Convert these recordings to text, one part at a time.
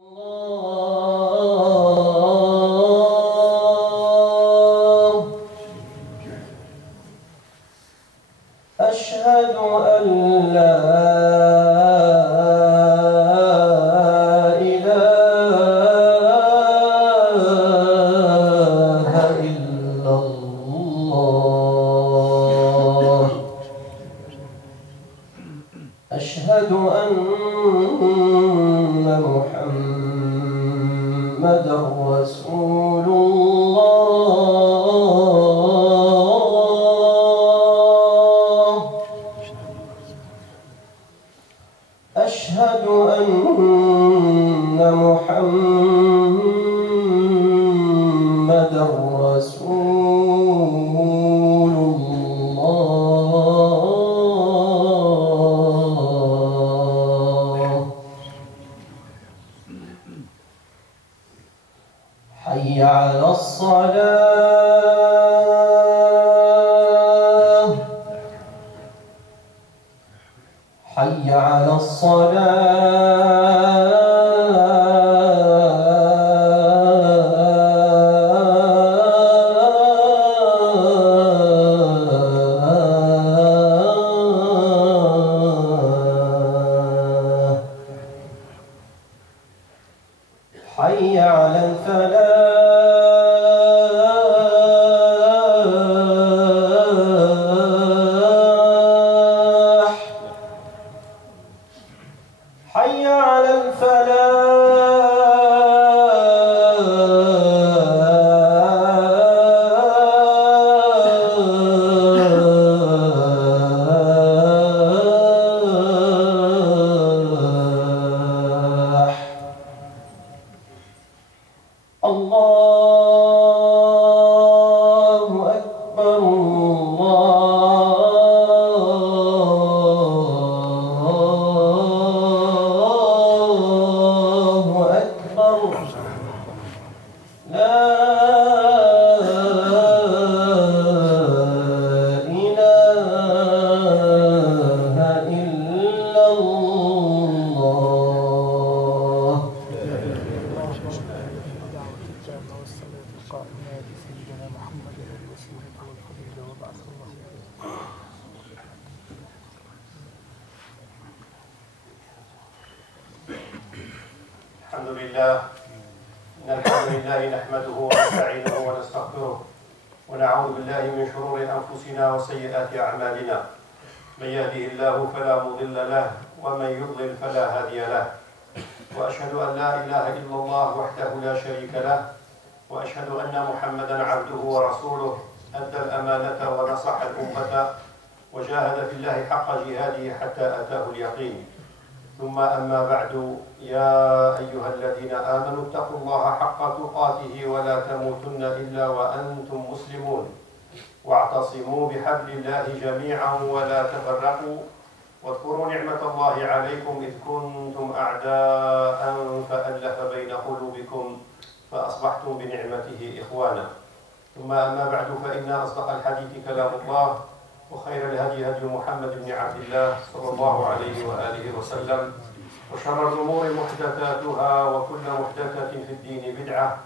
أشهد أن لا إله إلا الله. أشهد أن محمدًا رسول الله. أشهد أن محمدًا رسول الله. حي على الصلاة. حي على الصلاة. حي على الفلاح. حي على الفلاح. الله أكبر. الله أكبر. لا إله إلا الله. والصلاة القائمة بسيدنا محمد الوسيلة والفضيلة وبعث الله. الحمد لله. إن الحمد لله نحمده ونستعينه ونستغفره ونعوذ بالله من شرور أنفسنا وسيئات أعمالنا. من يهده الله فلا مضل له ومن يضلل فلا هادي له. وأشهد أن لا إله إلا الله وحده لا شريك له. وأشهد أن محمدًا عبده ورسوله أدى الأمانة ونصح الأمة وجاهد في الله حق جهاده حتى أتاه اليقين. ثم أما بعد، يا أيها الذين آمنوا اتقوا الله حق تقاته ولا تموتن إلا وأنتم مسلمون. واعتصموا بحبل الله جميعا ولا تفرقوا. واذكروا نعمة الله عليكم إذ كنتم أعداء فألف بين قلوبكم فأصبحتم بنعمته إخوانا. ثم أما بعد، فإن أصدق الحديث كلام الله، وخير الهدي هدي محمد بن عبد الله صلى الله عليه وآله وسلم، وشر الأمور محدثاتها، وكل محدثة في الدين بدعة،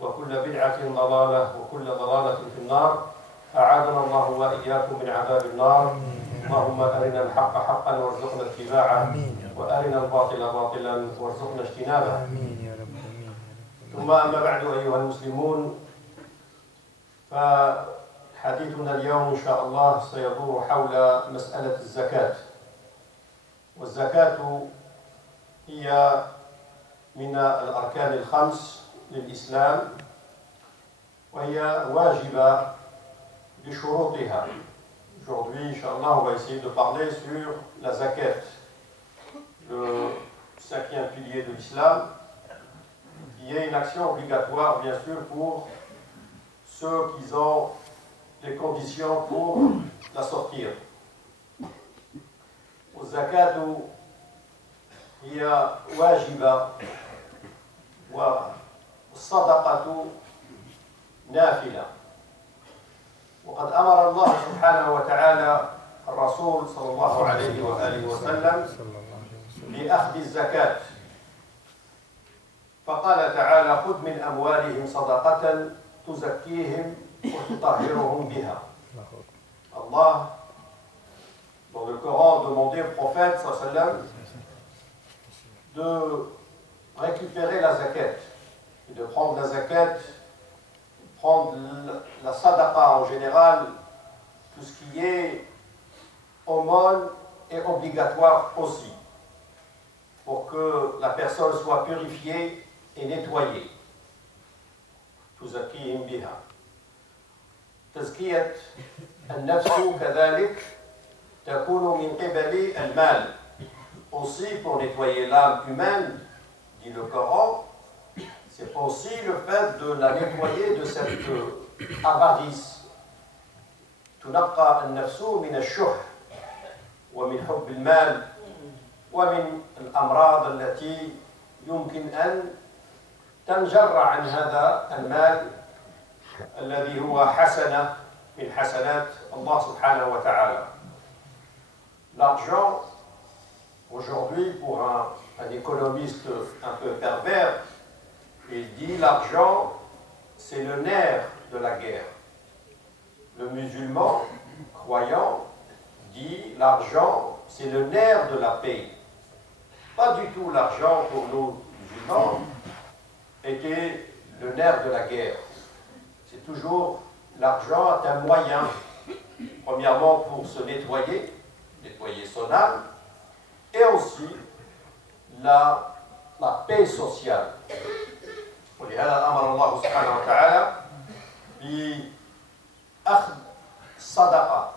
وكل بدعة ضلالة، وكل ضلالة في النار. أعاذنا الله وإياكم من عذاب النار. اللهم أرنا الحق حقا وارزقنا اتباعه، وأرنا الباطل باطلا وارزقنا اجتنابه. ثم أما بعد، أيها المسلمون، فحديثنا اليوم إن شاء الله سيدور حول مسألة الزكاة. والزكاة هي من الأركان الخمس للإسلام، وهي واجبة بشروطها. Aujourd'hui, Inch'Allah, on va essayer de parler sur la zakat, le cinquième pilier de l'islam, qui est une action obligatoire, bien sûr, pour ceux qui ont les conditions pour la sortir. والزكاة هي واجبة والصدقة نافلة. وقد أمر الله سبحانه وتعالى الرسول صلى الله عليه وآله وسلم بأخذ الزكاة. فقال تعالى خذ من أموالهم صدقة تزكيهم وتطهرهم بها. Allah, dans le Coran, demandait au prophète sallam de récupérer la zakat et de prendre la zakat, prendre la sadaqa en général, tout ce qui est aumône et obligatoire aussi, pour que la personne soit purifiée et nettoyée. تزكيهم بها. تزكية النفس كذلك تكون من قبل المال. Aussi pour nettoyer l'âme humaine, dit le Coran, c'est aussi le fait de la nettoyer de cette avarice. تنقى النفس من الشح ومن حب المال ومن الأمراض التي يمكن أن تنجر عن هذا المال الذي هو حسنة من حسنات الله سبحانه وتعالى. L'argent, aujourd'hui, pour un économiste un peu pervers, il dit l'argent, c'est le nerf de la guerre. Le musulman croyant dit l'argent, c'est le nerf de la paix. Pas du tout l'argent pour nous musulmans était le nerf de la guerre. C'est toujours l'argent est un moyen, premièrement pour se nettoyer son âme, et aussi la paix sociale. ولهذا أمر الله سبحانه وتعالى بأخذ الصدقة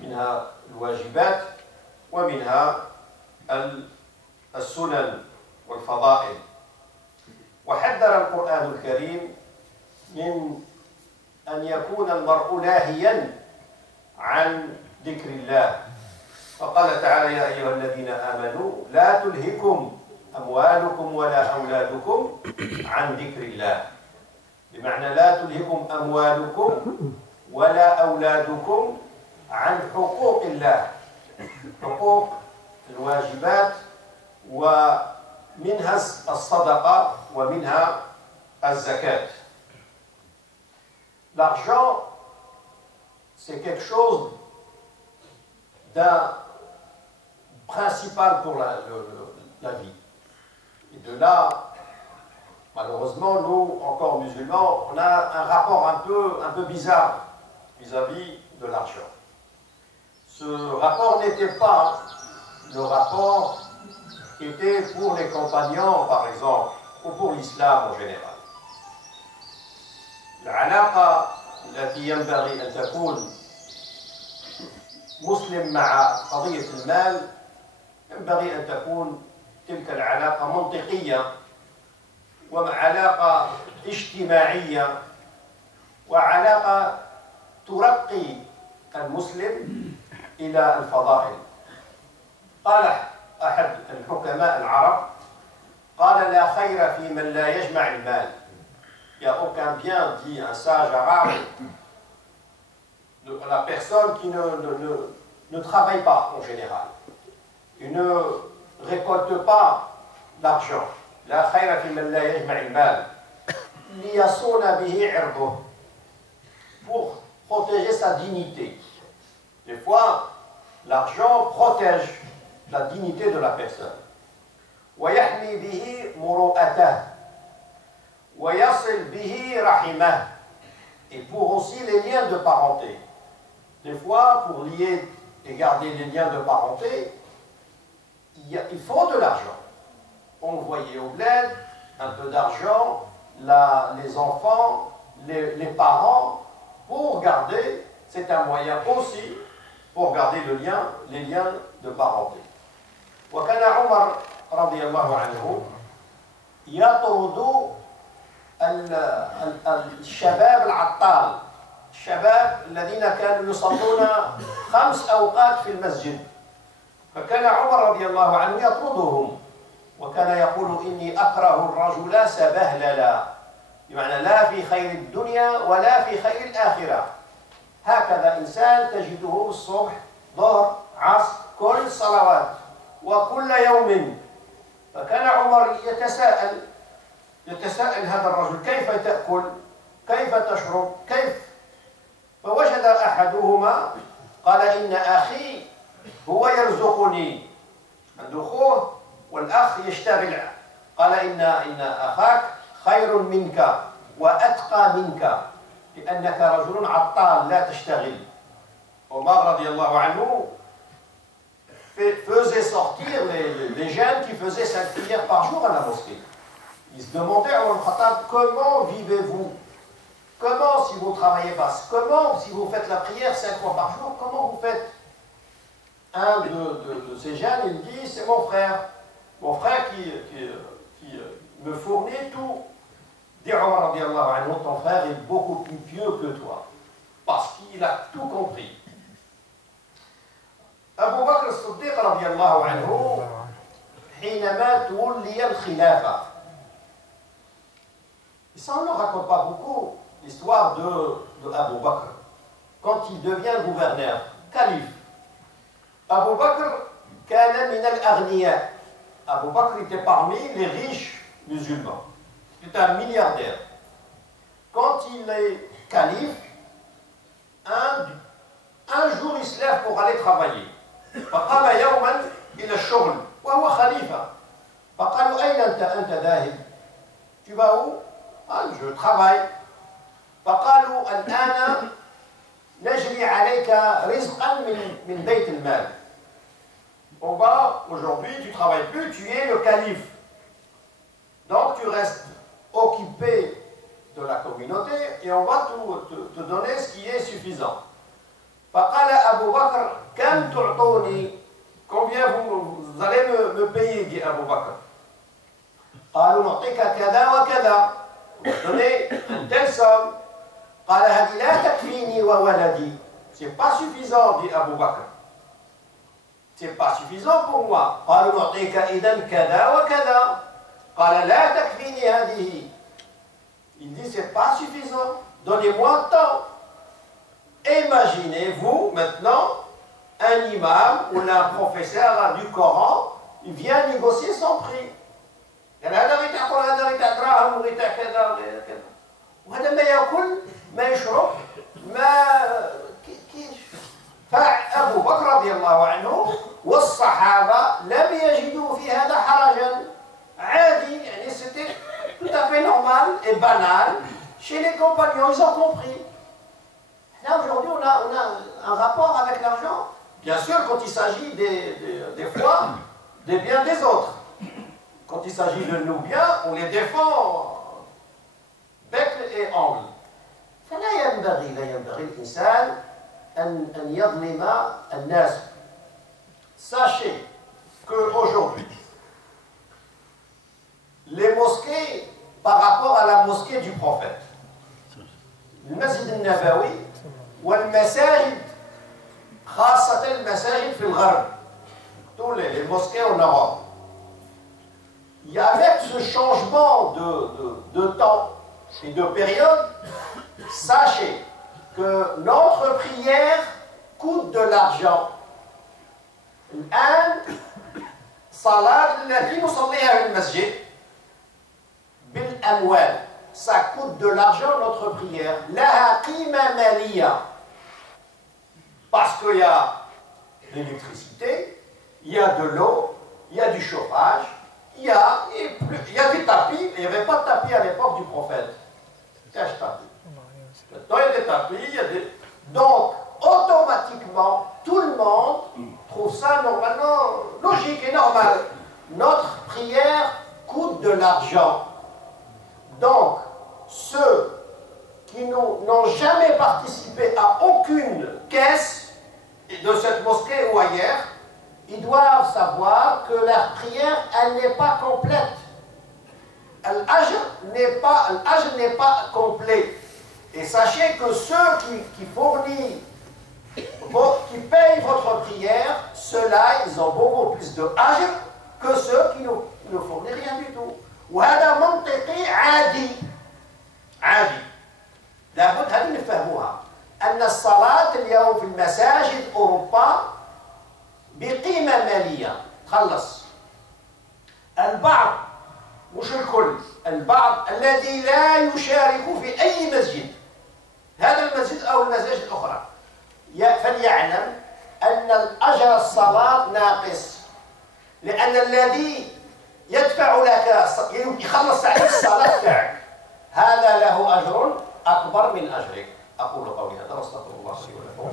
منها الواجبات ومنها السنن والفضائل. وحذر القرآن الكريم من أن يكون المرء لاهيا عن ذكر الله. فقال تعالى يا أيها الذين آمنوا لا تلهكم أموالكم ولا أولادكم عن ذكر الله. بمعنى لا تلهكم أموالكم ولا أولادكم عن حقوق الله، حقوق الواجبات ومنها الصدقة ومنها الزكاة. L'argent, c'est quelque chose d'un principal pour la vie. Et de là, malheureusement, nous, encore musulmans, on a un rapport un peu bizarre vis-à-vis de l'argent. Ce rapport n'était pas le rapport qui était pour les compagnons, par exemple, ou pour l'islam en général. العلاقة التي ينبغي أن تكون مسلم مع قضية المال ينبغي أن تكون تلك العلاقة منطقية وعلاقة اجتماعية وعلاقة ترقي المسلم إلى الفضائل. قال أحد الحكماء العرب قال لا خير في من لا يجمع المال. Il n'y a aucun bien, dit un sage arabe, de la personne qui ne travaille pas en général. Il ne récolte pas l'argent. La khayra fi man la yajma' al-mal liyasuna bihi 'irduh, pour protéger sa dignité. Des fois, l'argent protège la dignité de la personne. Wa yahmi bihi muru'atah وَيَصِلْ بِهِ رَحِمَهُ, et pour aussi les liens de parenté. Des fois, pour lier et garder les liens de parenté, il faut de l'argent. On voyait au bled, un peu d'argent, les enfants, les parents, pour garder, c'est un moyen aussi pour garder les liens de parenté. وكان عمر رضي الله عنه يطرد الشباب العطال، الشباب الذين كانوا يصلون 5 أوقات في المسجد، فكان عمر رضي الله عنه يطردهم وكان يقول إني أكره الرجل سبهللا، بمعنى لا في خير الدنيا ولا في خير الآخرة. هكذا إنسان تجده الصبح ظهر عصر كل الصلوات وكل يوم. فكان عمر يتساءل يتساءل هذا الرجل كيف تأكل؟ كيف تشرب؟ كيف؟ فوجد أحدهما قال إن أخي هو يرزقني، عنده أخوه والأخ يشتغل. قال إن أخاك خير منك وأتقى منك لأنك رجل عطال لا تشتغل. Omar radiallahu anhu faisait sortir les jeunes qui faisaient 5 prières par jour à la mosquée. Ils se demandaient à Omar al-Khattab, comment vivez-vous? Comment, si vous ne travaillez pas? Comment, si vous faites la prière 5 fois par jour, comment vous faites? Un de ces jeunes, il dit, c'est mon frère qui me fournit tout. Dit Omar radiallahu anhu, ton frère est beaucoup plus pieux que toi, parce qu'il a tout compris. Abu Bakr as-Siddiq radiallahu anhu, حينما تولي الخلافة. Et ça, on ne raconte pas beaucoup l'histoire de Abu Bakr. Quand il devient gouverneur, calife. Abu Bakr كان من الأغنياء. Abu Bakr était parmi les riches musulmans. Il était un milliardaire. Quand il est calife, un jour il se lève pour aller travailler. فقام يوما إلى الشغل وهو خليفة. فقالوا أين أنت ذاهب؟ Tu vas où? Ah, je travaille. فقالوا الآن نجري عليك رزقا من بيت المال. On va, aujourd'hui, tu ne travailles plus, tu es le calife. Donc tu restes occupé de la communauté et on va te donner ce qui est suffisant. فقال أبو بكر كم تعطوني? Combien vous allez me payer, dit Abu Bakr. قالوا نعطيك كذا وكذا. Donnez une telle somme. قال هذه لا تكفيني وولدي. C'est pas suffisant, dit Abu Bakr. C'est pas suffisant pour moi. قالوا نعطيك إذن كذا وكذا. قال لا تكفيني هذه. Il dit c'est pas suffisant. Donnez-moi tant. Imaginez-vous maintenant un imam ou un professeur du Coran, il vient négocier son prix. هذا يتعقل هذا يتاع دراهم ويتاع كذا وكذا. وهذا ما ياكل ما يشرب ما كيش. فأبو بكر رضي الله عنه والصحابة لم يجدوا في هذا حرجا. عادي يعني c'était tout à fait normal et banal. Chez les compagnons, ils ont compris. Là aujourd'hui on a un rapport avec l'argent. Bien sûr quand il s'agit des fois des biens des autres. Quand il s'agit de nos biens, on les défend bec et ongle. فلا ينبغي الإنسان أن يظلم الناس. Sachez qu'aujourd'hui, les mosquées, par rapport à la mosquée du prophète, le Masjid al-Nabawi والمساجد خاصة المساجد في الغرب, tous les mosquées en Europe, avec ce changement de temps et de période, sachez que notre prière coûte de l'argent. الآن صلاة التي نصليها في المسجد بالأموال, ça coûte de l'argent notre prière. لها قيمة مالية parce qu'il y a l'électricité, il y a de l'eau, il y a du chauffage, il y a des tapis. Il n'y avait pas de tapis à l'époque du prophète. Cache tapis. Maintenant il y a des tapis, donc automatiquement tout le monde trouve ça normalement logique et normal. Notre prière coûte de l'argent. Donc ceux qui n'ont jamais participé à aucune caisse de cette mosquée ou ailleurs, ils doivent savoir que leur prière, elle n'est pas complète. L'ajr n'est pas complet. Et sachez que ceux qui fournissent, qui payent votre prière, ceux-là, ils ont beaucoup plus de ajr que ceux qui ne fournissent rien du tout. وهذا منطقي عادي. لابد هذه نفهموها. أن الصلاة اليوم في المساجد أوروبا بقيمة مالية. خلص. البعض مش الكل، البعض الذي لا يشارك في أي مسجد، هذا المسجد أو المساجد الأخرى، فليعلم أن الأجر الصلاة ناقص، لأن الذي يدفع لك يخلص عليك الصلاة تاعك هذا له أجر أكبر من أجرك. أقول قولي هذا واستغفر الله لي ولكم.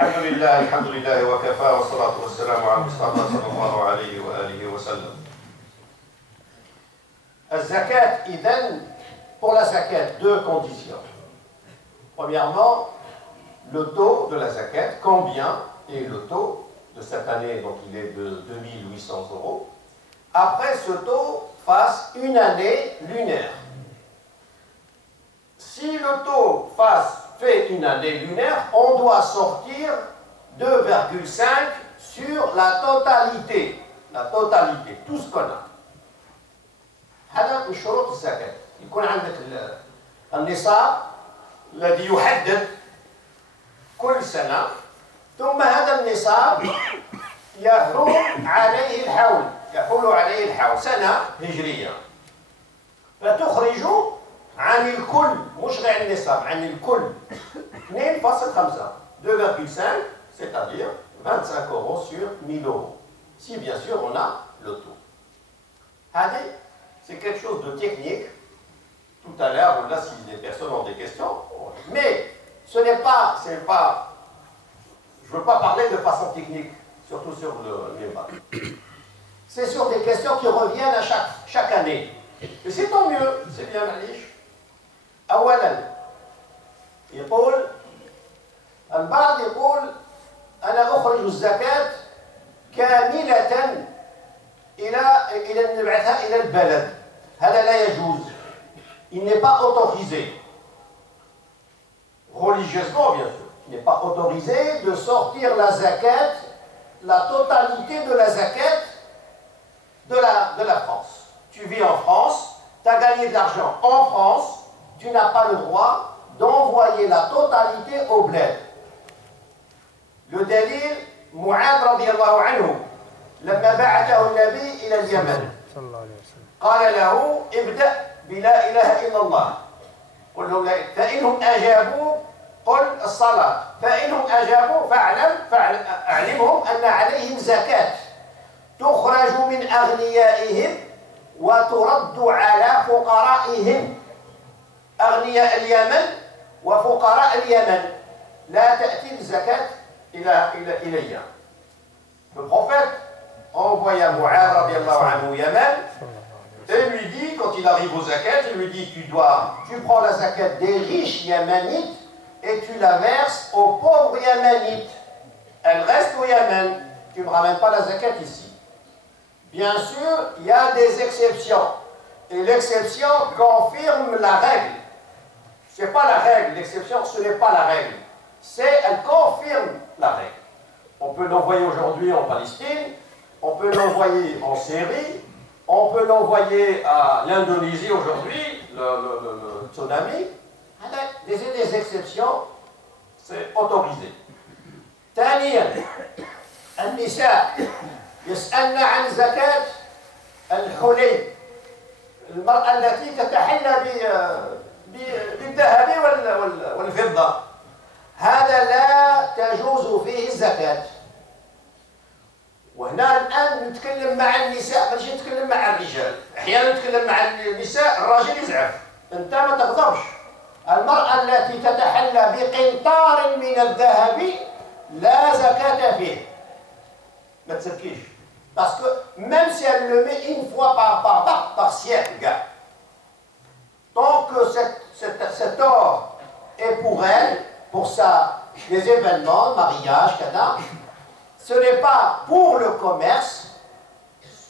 الحمد لله وكفى والصلاة والسلام على المصطفى صلى الله عليه وآله وسلم. الزكاة إذن pour la zakat, deux conditions. Premièrement, le taux de la zakat, combien est le taux de cette année, donc il est de 2800 €. Après ce taux fasse une année lunaire. Si le taux fait une année lunaire, on doit sortir 2,5 sur la totalité, tout ce qu'on a. هذا من شروط الزكاة. يكون عندك النصاب الذي يحدد كل سنة، ثم هذا النصاب يحول عليه الحول سنة هجرية، فتخرج عن الكل، مش غير النصاب، عن الكل 2,5 2,5 c'est-à-dire 25 € sur 1000 €. Si bien sûr on a le taux. C'est quelque chose de technique. Tout à l'heure, là, si des personnes ont des questions, mais je ne veux pas parler de façon technique, surtout sur le débat. C'est sur des questions qui reviennent à chaque année. Et c'est tant mieux, c'est bien معليش. أولا يقول البعض يقول أنا أخرج الزكاة كاملة إلى نبعثها إلى البلد. هذا لا يجوز. Il n'est pas autorisé, religieusement bien sûr, il n'est pas autorisé de sortir la zakat, la totalité de la zakat de la France. Tu vis en France, tu as gagné de l'argent en France, tu n'as pas le droit d'envoyer la totalité au bled. Le dalil, Mu'adh radiyallahu anhu, لما بعثه النبي إلى اليمن قال له ابدأ بلا إله إلا الله، قل لهم فإنهم أجابوا قل الصلاة، فإنهم أجابوا فأعلمهم أن عليهم زكاة تخرج من أغنيائهم وترد على فقرائهم. أغنياء اليمن وفقراء اليمن لا تأتي الزكاة إلي. Le prophète envoya Mu'adh radiallahu anhu au Yémen et lui dit, quand il arrive au zakat, il lui dit tu prends la zakat des riches yémenites et tu la verses aux pauvres yémenites. Elle reste au Yémen, tu ne me ramènes pas la zakat ici. Bien sûr, il y a des exceptions. Et l'exception confirme la règle. Ce n'est pas la règle, l'exception ce n'est pas la règle. Elle confirme la règle. On peut l'envoyer aujourd'hui en Palestine, on peut l'envoyer en Syrie, on peut l'envoyer à l'Indonésie aujourd'hui, le tsunami. Des exceptions, c'est autorisé. ثانيا النساء يسألن عن زكاة الحلي، المرأة التي تتحلى بالذهب والفضة، هذا لا تجوز فيه الزكاة. وهنا الآن نتكلم مع النساء، ماشي نتكلم مع الرجال. أحيانا نتكلم مع النساء الراجل يزعف، أنت ما تقدرش. المرأة التي تتحلى بقنطار من الذهب لا زكاة فيه. ما تسكيش. Parce que même si elle le met une fois par siècle, tant que cet or est pour elle, pour les événements, mariage, kada, ce n'est pas pour le commerce,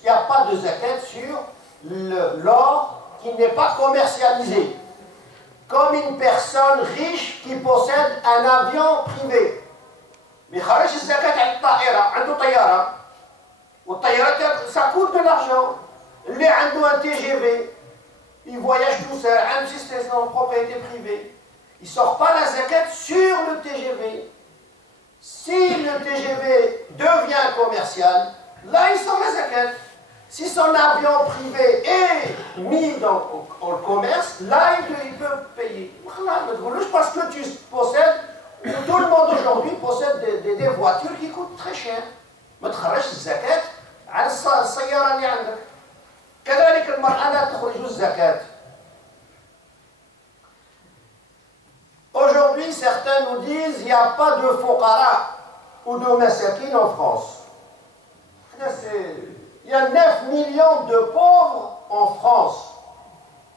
il n'y a pas de zakat sur l'or qui n'est pas commercialisé. Comme une personne riche qui possède un avion privé. Mais خرج الزكاة على الطائرة، عنده طيارة، والطيارة ça coûte de l'argent. اللي عنده un TGV, il voyage tout seul, عنده système de propriété privée. Il ne sort pas la zakat sur le TGV. Si le TGV devient commercial, là il sort la zakat. Si son avion privé est mis dans le commerce, là il peut payer. Parce que tu possèdes, tout le monde aujourd'hui possède des voitures qui coûtent très cher. ما تخرجش الزكاة على السيارة اللي عندك. كذلك المرأة لا تخرج الزكاة. Aujourd'hui, certains nous disent qu'il n'y a pas de fuqara ou de masakin en France. Il y a 9 millions de pauvres en France.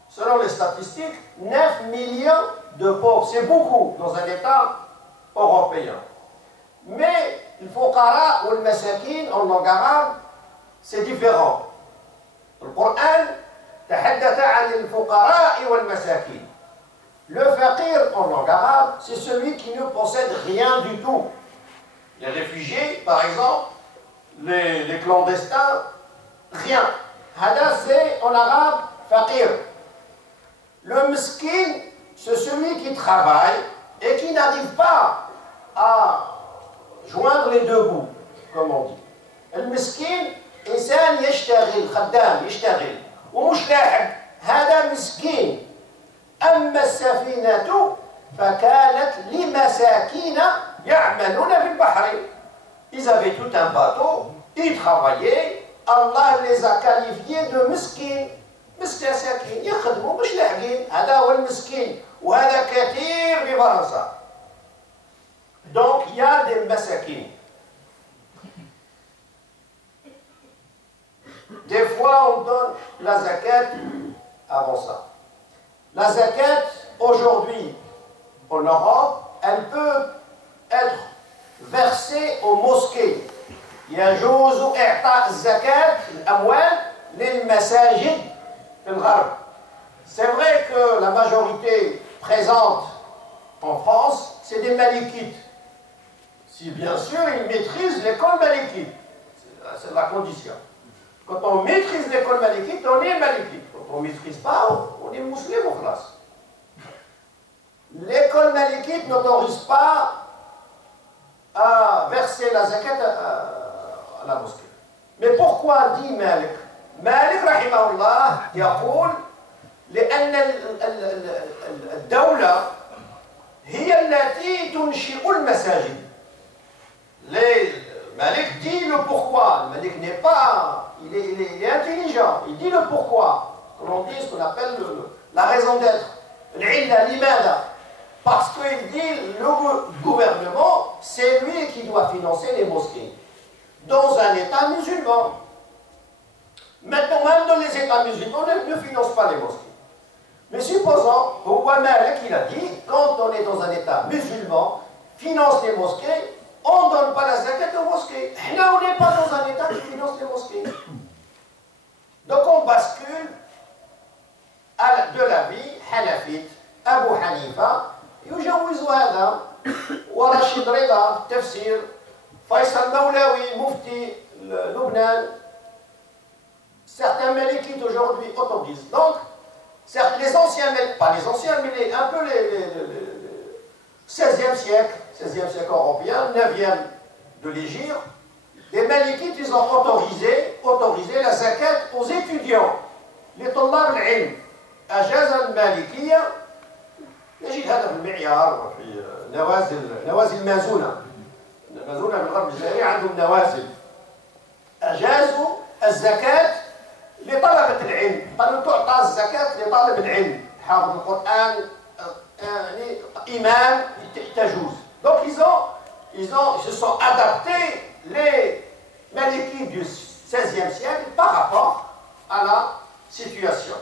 Selon les statistiques, 9 millions de pauvres. C'est beaucoup dans un État européen. Mais le fuqara ou le masakin en langue arabe, c'est différent. Le Coran تحدث عن الفقراء والمساكين. Le faqir en langue arabe, c'est celui qui ne possède rien du tout. Les réfugiés, par exemple, les clandestins, rien. Hada, c'est en arabe faqir. Le miskin, c'est celui qui travaille et qui n'arrive pas à joindre les deux bouts, comme on dit. Le miskin, إنسان يشتغل خدام يشتغل ومش لاحق هذا مسكين. أما السفينة فكانت لمساكين يعملون في البحر. Ils avaient tout un bateau, ils travaillaient, Allah les a qualifiés de مسكين. مساكين يخدموا مش لاحقين. هذا هو المسكين وهذا كثير في فرنسا. Donc il y a des مساكين. Des fois on donne la zakat avant ça. La zakat, aujourd'hui, en Europe, elle peut être versée aux mosquées. يجوز إعطاء الزكاة الأموال للمساجد في الغرب. C'est vrai que la majorité présente en France, c'est des malikites. Si bien sûr ils maîtrisent l'école malikite. C'est la condition. Quand on maîtrise l'école malikite, on est malikite. Quand on ne maîtrise pas, on est musulman en classe. L'école malikite n'autorise pas à verser la zakat à la mosquée. Mais pourquoi dit Malik? Malik, rahimahullah, يقول لأن الدولة هي التي تنشئ المساجد. Malik dit le pourquoi. Malik n'est pas... Il est intelligent. Il dit le pourquoi. On dit ce qu'on appelle la raison d'être. L'illa, l'imada. Parce qu'il dit le gouvernement, c'est lui qui doit financer les mosquées. Dans un État musulman. Maintenant, même dans les États musulmans, on ne finance pas les mosquées. Mais supposons, Malik, il a dit, quand on est dans un État musulman, finance les mosquées, on ne donne pas la zakat aux mosquées. Là, on n'est pas dans un État qui finance les mosquées. Donc on bascule de l'avis hanafite. Abu Hanifa يجوز هذا ورشيد رضا تفسير فيصل مولوي مفتي لبنان. Certains malikites aujourd'hui autorisent. Donc, certes, les anciens, pas les anciens, mais un peu les 16e siècle européen, 9e de l'Hégire, les malikites, ils ont autorisé la zakat aux étudiants. Les طلاب العلم أجاز المالكية نجد هذا في المعيار وفي نوازل المازونة. المازونة بالغرب الجزائري عندهم نوازل. أجازوا الزكاة لطلبة العلم. قالوا تعطى الزكاة لطالب العلم حافظ القرآن يعني إمام تجوز. Donc ils se sont adaptés, les malikites du XVIe siècle, par rapport à la situation.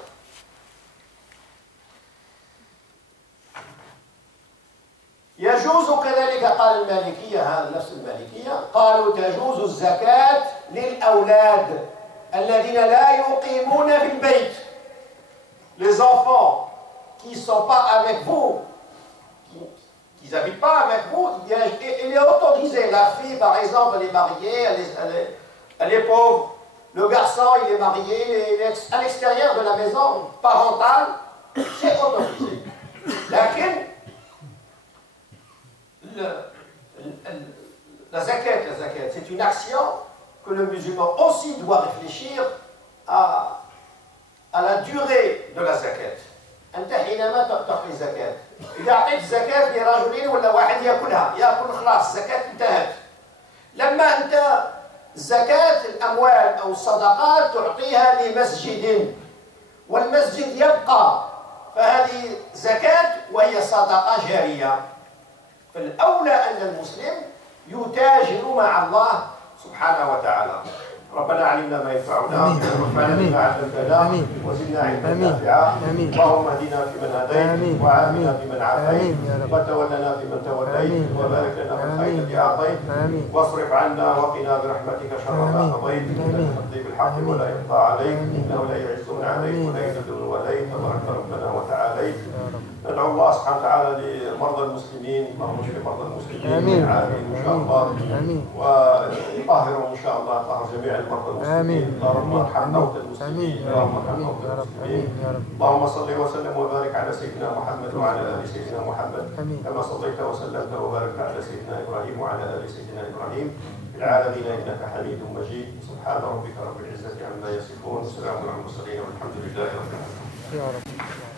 يجوز كذلك قال المالكية هذا نفس المالكية قالوا تجوز الزكاة للأولاد الذين لا يقيمون في البيت. Les enfants qui ne sont pas avec vous, qui n'habitent pas avec vous, il est autorisé. La fille, par exemple, elle est mariée, elle est pauvre. Le garçon, il est marié, il est à l'extérieur de la maison parentale, c'est autorisé. une action que le musulman aussi doit réfléchir à la durée de la zakat. أنت حينما تعطي الزكاة، إذا أعطيت الزكاة لرجلين ولا واحد يأكلها، يأكل خلاص الزكاة انتهت. لما أنت زكاة الأموال أو الصدقات تعطيها لمسجد والمسجد يبقى، فهذه زكاة وهي صدقة جارية. فالأولى أن المسلم يتاجر مع الله سبحانه وتعالى. ربنا علمنا ما ينفعنا وانفعنا بما علمتنا وزدنا علما نافعا. اللهم اهدنا فيمن هديت وعافنا فيمن عافيت وتولنا فيمن توليت وبارك لنا في الخير الذي اعطيت واصرف عنا وقنا برحمتك شر ما قضيت انك تقضي بالحق ولا يقضى عليك انه لا يعز من عليك ولا يذل من وليت تبارك ربنا وتعاليت. ندعو الله سبحانه وتعالى لمرضى المسلمين، اللهم اشف مرضى المسلمين والعافين ان شاء الله، ويطهرهم ان شاء الله، طهر جميع المرضى المسلمين. اللهم ارحم موتى المسلمين، اللهم ارحم موتى المسلمين. اللهم صل وسلم وبارك على سيدنا محمد وعلى ال سيدنا محمد كما صليت وسلمت وباركت على سيدنا ابراهيم وعلى ال سيدنا ابراهيم في العالمين انك حميد مجيد. سبحان ربك رب العزه عما يصفون وسلام على المرسلين والحمد لله رب العالمين.